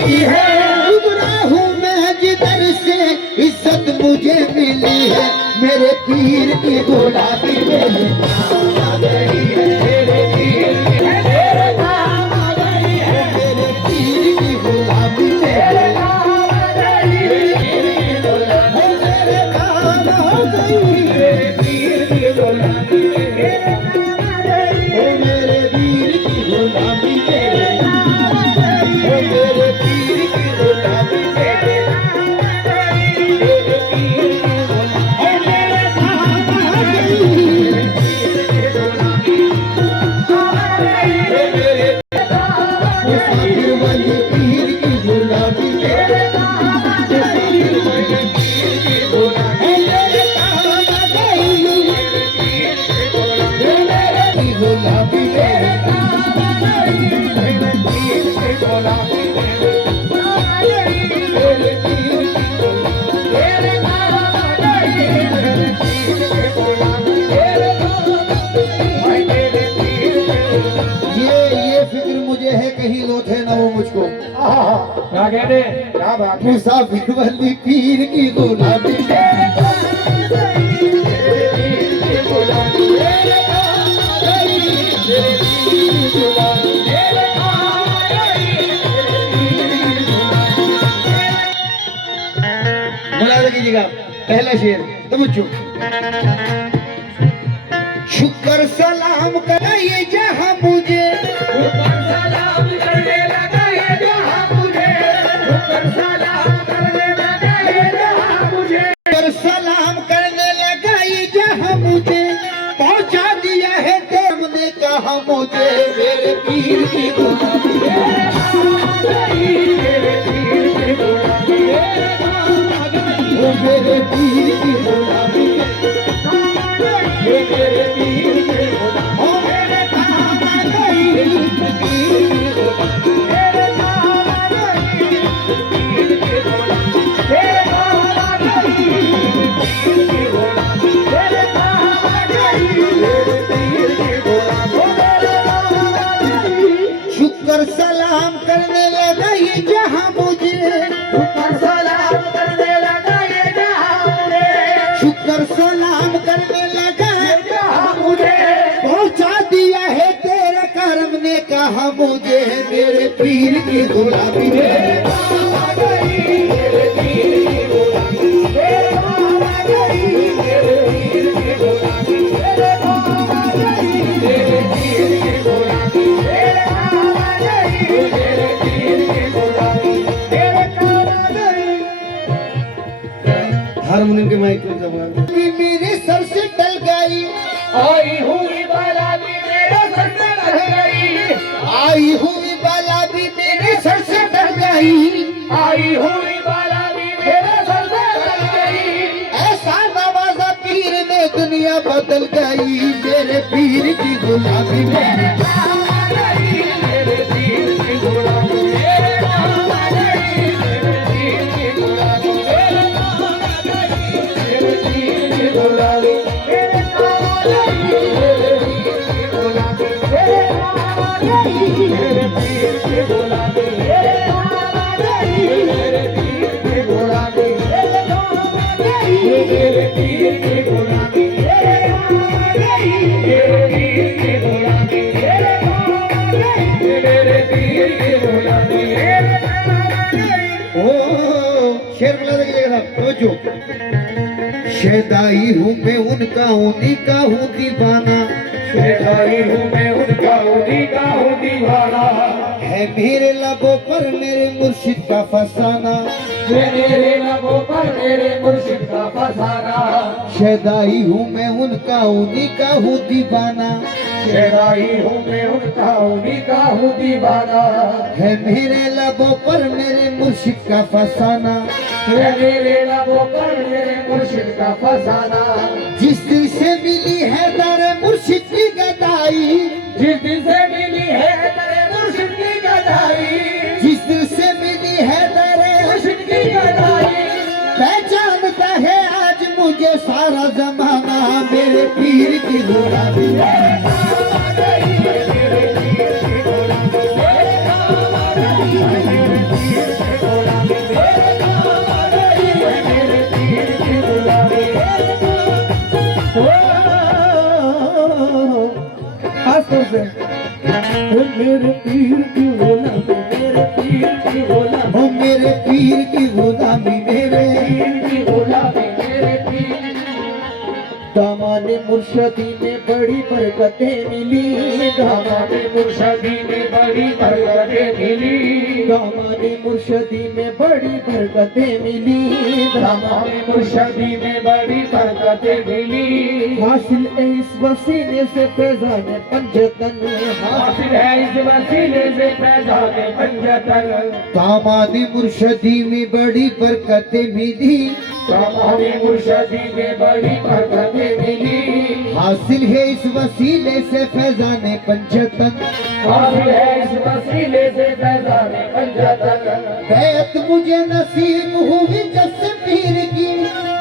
की है। गुजरा हूँ मैं जिधर से इज्जत मुझे मिली है, मेरे पीर की गुलाबी मेरे काम आ गई है। मेरे पीर मेरे काम आ गई है। मेरे पीर की गुलाबी मेरे काम आ गई है। मेरे काम आ गई। मेरे पीर की गुलाबी मेरे काम आ गई। मेरे पीर की गुलाबी मेरे काम आ गई। मेरे पीर की गुलाबी मेरे काम आ गई। मेरे पीर की गुलाबी मेरे काम आ गई। मुसाफिर वाली पीर की गुलाबी मेरे काम आ गई। पीर की गुलाबी मेरे काम आ गई। मेरे गुलाबी मेरे काम आ गई। मेरे पीर की गुलाबी मेरे काम आ गई। मेरे पीर की गुलाबी मेरे काम आ गई। मेरे पीर की गुलाबी मेरे काम आ गई। मेरे पीर की ये फिक्र मुझे है, कहीं लोटे ना वो मुझको। क्या कहते? क्या बात। मुसाफिर वाली पीर की गुलाबी मेरे काम आ गई। मेरे पीर की गुलाबी मेरे काम आ गई। मेरे पीर की गुलाबी मेरे काम आ गई। मेरे पीर की गुलाबी। मुलाजा कीजिएगा पहला शेर तवज्जो। शुक्र सलाम कराइए जहां मुझे, शुक्र सलाम करने लगा ये जहां मुझे, शुक्र सलाम करने लगा ये जहां मुझे, शुक्र सलाम करने लगा ये जहां मुझे, पहुंचा दिया है देव ने कहा मुझे। मेरे पीर की गुलाबी मेरे काम आ गई। मेरे पीर की गुलाबी मेरे काम आ गई। वो मेरे पीर की गुलाबी मेरे काम आ गई। मेरे पीर की गुलाबी मेरे काम आ गई। पीर की गुलाबी मेरे काम आ गई। पीर की गुलाबी मेरे काम आ गई। पीर की गुलाबी मेरे काम आ गई। मेरे पीर की गुलाबी मेरे काम आ गई। शुक्र सलाम करने लगा ये जहां मुझे, शुक्र सलाम करने लगा ये जहां मुझे, शुक्र सलाम करने लगा ये जहां मुझे, पहुंचा दिया है तेरे करम ने कहा मुझे। मेरे पीर की गुलाबी मेरे काम आ गई। मेरे पीर की गुलाबी मेरे काम आ गई। मेरे पीर की गुलाबी मेरे काम आ गई। मेरे पीर की गुलाबी मेरे काम आ गई। मेरे पीर की गुलाबी मेरे काम आ गई। हारमोनियम के माइक पे जब मेरे सर से टल गई, आई हुई बाला भी मेरे सर से टल गई। आई हुई बाला भी मेरे सर से टल गई। आई हुई बाला भी मेरे सर से टल गई। ऐसा नवाजा पीर ने दुनिया बदल गई। मेरे पीर की गुलाबी मेरे काम आ गई। मेरे पीर की गुलाबी मेरे काम आ गई। मेरे पीर की गुलाबी मेरे काम आ गई। मेरे पीर की गुलाबी मेरे काम आ गई। मेरे पीर की गुलाबी मेरे काम आ गई। मेरे पीर की गुलाबी मेरे काम आ गई। मेरे पीर की गुलाबी मेरे काम आ गई। मेरे पीर की गुलाबी मेरे काम आ गई। मेरे पीर की गुलाबी मेरे काम आ गई। मेरे पीर की गुलाबी मेरे काम आ गई। ओ शेर बोला देखिएगा तो जो शहदाई हूँ मैं उनका उन्हीं का हूँ दीवाना। शहदाई हूँ मैं उनका उन्हीं का हूँ दीवाना। है मेरे लबों पर मेरे मुर्शिद का फसाना। मेरे लबों पर मेरे मुर्शिद का फसाना। शहदाई हूँ मैं उनका उन्हीं का हूँ दीवाना। शहदाई हूँ मैं उनका उन्हीं का हूँ दीवाना। है मेरे लबों पर मेरे मुर्शिद का फसाना। मेरे लबों पर मेरे मुर्शिद का फसाना। जिस दिल से मिली है तेरे मुर्शिद की गदाई, जिस दिल से मिली है तेरे मुर्शिद की गदाई, जिस दिल से मिली है तेरे मुर्शिद की गदाई, पहचानता है आज मुझे सारा जमाना। मेरे पीर की गुलाबी मेरे काम आ गई। मेरे पीर की गुलाबी मेरे काम आ गई। मेरे पीर पीर की गुलामी, हो मेरे पीर की गुलामी मेरे पीर की गुलामी मेरे पीर। दामाने मुर्शदी में बड़ी बरकतें मिली, हमारे मुर्शदी में बड़ी बरकतें मिली, दामाने मुर्शदी में बड़ी बरकतें मिली, हमारे मुर्शदी में बड़ी बरकतें मिली। हासिल है इस वसीले से फैजान पंजतन, हासिल है इस वसीले से फैजान पंजतन। दामाने मुर्शदी में बड़ी बरकतें मिली, हमारी मुर्शदी में बड़ी बरकतें मिली। हासिल है इस वसीले से फैजान पंजतन, हासिल है इस वसीले से फैजान पंजतन। बैत मुझे नसीब हुई जब से पीर की,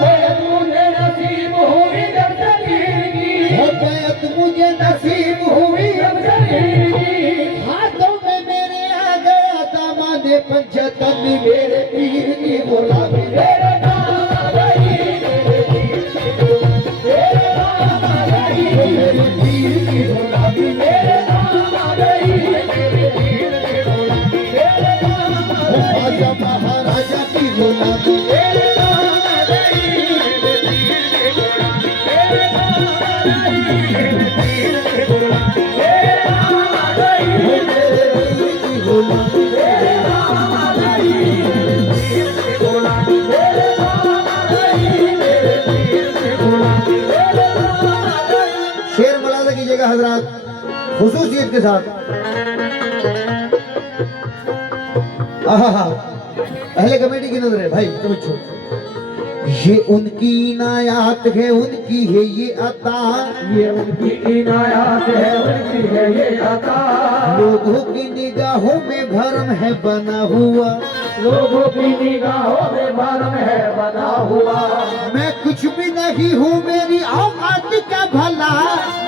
बैत मुझे नसीब हुई जब से पीर की, हो बैत मुझे नसीब हुई जब से पीर की। हाथों में मेरे आ गया दामाने पंजतन, मेरे पीर की गुलामी मेरे नाम आ गई, मेरे पीर की गुलामी, मेरे नाम आ गई, मेरे पीर की गुलामी मेरे नाम आ गई, मेरे पीर की गुलामी, मेरे नाम आ गई, ख्वाजा महाराजा की गुलामी, मेरे नाम आ गई, मेरे पीर की गुलामी, मेरे नाम आ गई, मेरे पीर की गुलामी, मेरे नाम आ गई, मेरे पीर की गुलामी, मेरे नाम आ गई, मेरे पीर की गुलामी, मेरे नाम आ गई, मेरे पीर की गुलामी, मेरे नाम आ गई। शेर मुलाजा कीजिएगा हजरात खुसूसियत के साथ। आहा, पहले कमेटी की नजर है भाई, समझो ये उनकी इनायात है, उनकी है ये अता, ये उनकी इनायत है, उनकी है ये अता। लोगों की निगाहों में भरम है बना हुआ, लोगों की निगाहों में भरम है बना हुआ। मैं कुछ भी नहीं हूँ मेरी औकात का भला,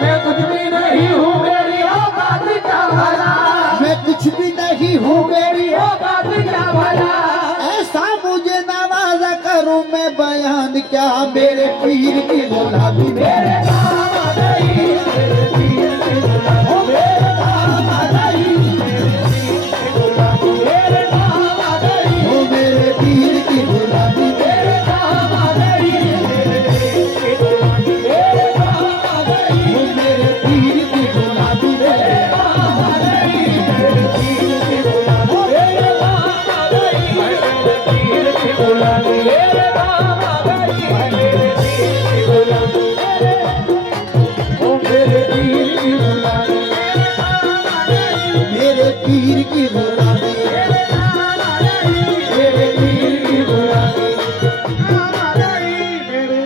मैं कुछ भी नहीं हूँ मेरी औकात का भला, मैं कुछ भी नहीं हूँ मेरी औकात का भला। ऐसा मुझे नवाजा करूं मैं बयान क्या, मेरे पीर की गुलामी मेरे नाम आ गई, मेरे पीर की गुलामी, मेरे नाम आ गई, मेरे पीर की गुलामी, मेरे नाम आ गई, ओ मेरे पीर की गुलामी, मेरे नाम आ गई, मेरे पीर की गुलामी, मेरे नाम आ गई, ओ मेरे पीर की गुलामी, मेरे नाम आ गई, मेरे पीर की गुलामी, मेरे नाम आ गई, मेरे पीर की गुलामी, मेरे नाम आ गई, मेरे पीर की गुलामी, ओ मेरे पीर की गुलामी, मेरे नाम आ गई, मेरे पीर की गुलामी, मेरे नाम आ गई, मेरे पीर की गुलामी, नाम आ गई, मेरे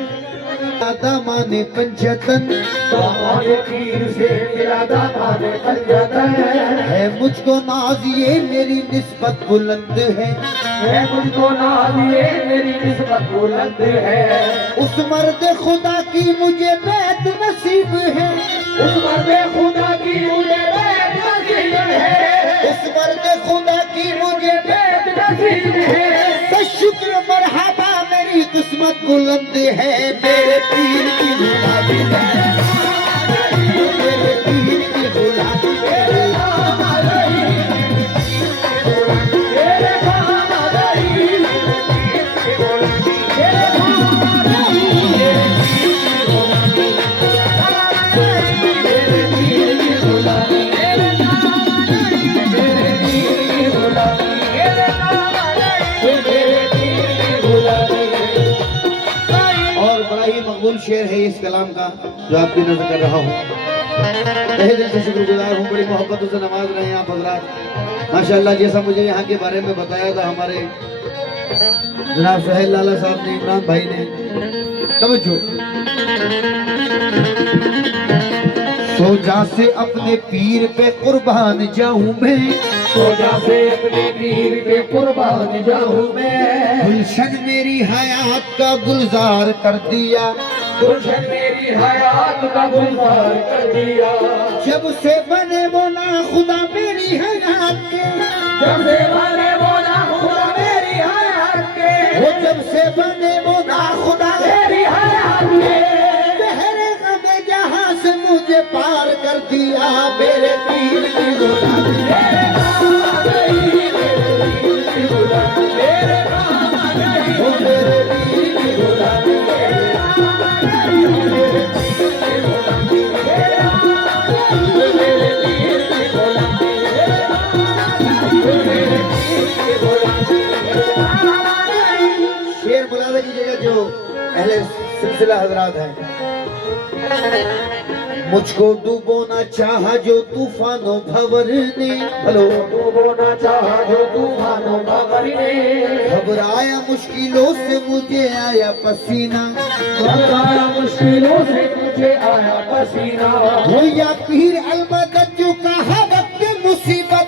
दामाने पंजतन, दामाने पीर से मेरा दामाने पंजतन है मुझको नाज ये मेरी निस्बत बुलंद है, है, मुझको नाज ये मेरी निस्बत बुलंद है। उस मर्द खुदा की मुझे बैत नसीब है, उस मर्दे खुदा की मुझे बैत नसीब है, उस मर्द खुदा की मुझे बैत नसीब है। तो शुक्र मरहबा मेरी किस्मत बुलंद है, मेरे पीर की गुलामी, मेरे पीर की गुलामी, मेरे नाम आ गई, मेरे नाम आ गई, मेरे पीर की गुलामी, मेरे नाम आ गई, मेरे पीर की गुलामी, मेरे नाम आ गई, मेरे पीर की गुलामी, मेरे नाम आ गई, मेरे पीर की गुलामी। और बड़ा ही मकबूल शेर है इस कलाम का जो आपकी नजर कर रहा हूँ। तहे दिल से शुक्रगुजार हूँ, बड़ी मोहब्बतों से नवाज रहे हैं आप हजरात। माशाअल्लाह जैसा मुझे यहाँ के बारे में बताया था हमारे जनाब सुहेल लाला साहब ने, इमरान भाई ने, समझो सोजा से अपने पीर पे कुर्बान जाऊं मैं, सोजा से अपने पीर पे कुर्बान जाऊं मैं, गुलशन मेरी हयात का गुलजार कर दिया, गुलशन मेरी हयात का गुलजार कर दिया। जब से बने वो ना खुदा मेरी हयात के, जब से बने वो ना खुदा मेरी हयात के, वो जब से बने वो ना खुदा मेरी हयात के, बहरे गमे जहां से मुझे पार कर दिया, मेरे पीर की गुलामी, मेरे नाम आ गई, मेरे पहले सिलसिला हजरात है। मुझको डूबोना चाहा जो तूफानों भंवर ने, हेलो, डूबोना चाहा जो तूफानों भंवर ने, घबराया मुश्किलों से मुझे आया पसीना, घबराया मुश्किलों से मुझे आया पसीना। हो या पीर अलमदद जो कहा वक्त मुसीबत,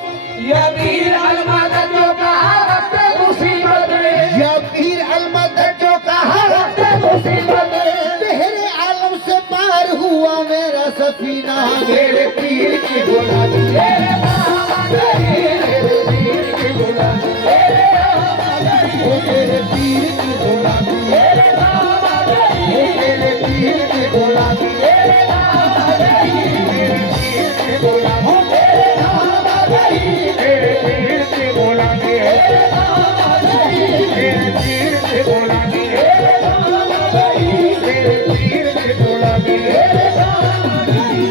या पीर अलमदद जो कहा वक्त मुसीबत में, या पीर अलमदद जो कहा वक्त मुसीबत में, तेरे आलम से पार हुआ मेरा सफीना। मेरे पीर की गुलामी, मेरे बाबा गई, मेरे पीर की गुलामी, मेरे बाबा गई, वो तेरे पीर की गुलामी, मेरे बाबा गई, वो तेरे पीर की गुलामी, मेरे बाबा गई, मेरे पीर की गुलामी, मेरे बाबा गई, मेरे पीर की गुलामी, मेरे बाबा गई, मेरे पीर की गुलामी, मेरे बाबा गई, मेरे पीर की गुलामी, मेरे बाबा गई।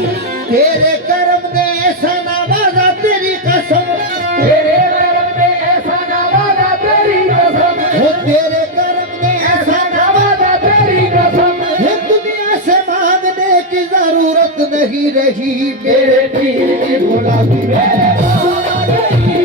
तेरे करम ने ऐसा नवाजा तेरी कसम, तेरे करम ने ऐसा नवाजा तेरी कसम, वो तेरे करम ने ऐसा नवाजा तेरी कसम, ये दुनिया से मांगने की जरूरत नहीं रही, मेरे मेरे पीर की गुलामी, मेरे बाबा गई,